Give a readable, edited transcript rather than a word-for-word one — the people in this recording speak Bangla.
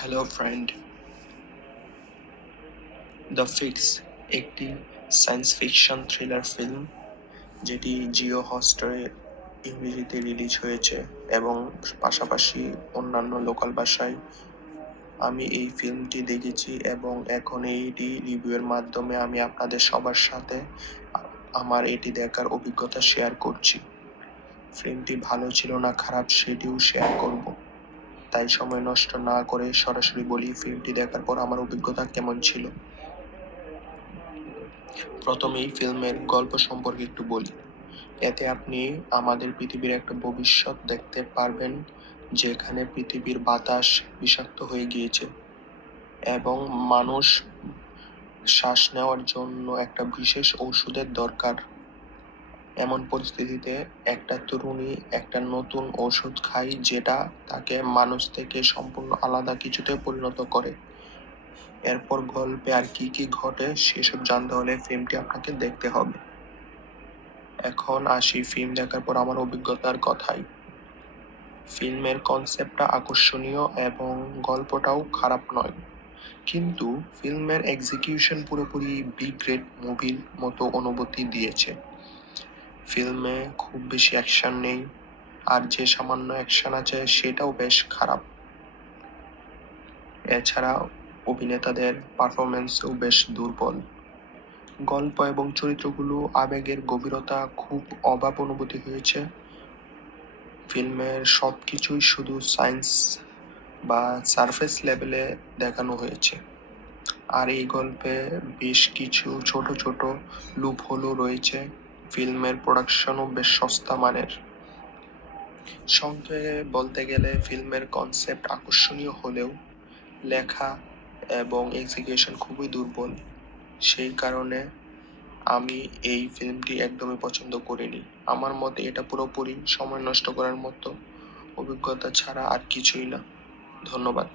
হ্যালো ফ্রেন্ড, দ্য ফিক্স একটি সায়েন্স ফিকশন থ্রিলার ফিল্ম যেটি জিও হটস্টারে ইংরেজিতে রিলিজ হয়েছে এবং পাশাপাশি অন্যান্য লোকাল ভাষায় আমি এই ফিল্মটি দেখেছি এবং এখন এইটি রিভিউয়ের মাধ্যমে আমি আপনাদের সবার সাথে আমার এটি দেখার অভিজ্ঞতা শেয়ার করছি। ফিল্মটি ভালো ছিল না খারাপ সেটিও শেয়ার করব। তাই সময় নষ্ট না করে সরাসরি বলি ফিল্মটি দেখার পর আমার অভিজ্ঞতা কেমন ছিল। প্রথমেই ফিল্মের গল্প সম্পর্কে একটু বলি। এতে আপনি আমাদের পৃথিবীর একটা ভবিষ্যৎ দেখতে পারবেন যেখানে পৃথিবীর বাতাস বিষাক্ত হয়ে গিয়েছে এবং মানুষ শ্বাস নেওয়ার জন্য একটা বিশেষ ঔষধের দরকার। এমন পরিস্থিতিতে একটা তরুণী একটা নতুন ওষুধ খায় যেটা তাকে মানুষ থেকে সম্পূর্ণ আলাদা কিছুতে পরিণত করে। এরপর গল্পে আর কি কি ঘটে সেসব জানতে হলে ফিল্মটি আপনাকে দেখতে হবে। এখন আসি ফিল্ম দেখার পর আমার অভিজ্ঞতার কথায়। ফিল্মের কনসেপ্টটা আকর্ষণীয় এবং গল্পটাও খারাপ নয়, কিন্তু ফিল্মের এক্সিকিউশন পুরোপুরি বি গ্রেড মুভির মতো অনুভূতি দিয়েছে। ফিল্মে খুব বেশি অ্যাকশন নেই, আর যে সামান্য অ্যাকশন আছে সেটাও বেশ খারাপ। এছাড়া অভিনেতাদের পারফরমেন্সও বেশ দুর্বল। গল্প এবং চরিত্রগুলো আবেগের গভীরতা খুব অভাব অনুভূতি হয়েছে। ফিল্মের সবকিছুই শুধু সায়েন্স বা সারফেস লেভেলে দেখানো হয়েছে, আর এই গল্পে বেশ কিছু ছোট ছোট লুপ হোলও রয়েছে। ফিল্মের প্রোডাকশনও বেশ সস্তা মানের। সংক্ষেপে বলতে গেলে ফিল্মের কনসেপ্ট আকর্ষণীয় হলেও লেখা এবং এক্সিকিউশন খুবই দুর্বল। সেই কারণে আমি এই ফিল্মটি একদমই পছন্দ করিনি। আমার মতে এটা পুরোপুরি সময় নষ্ট করার মতো অভিজ্ঞতা ছাড়া আর কিছুই না। ধন্যবাদ।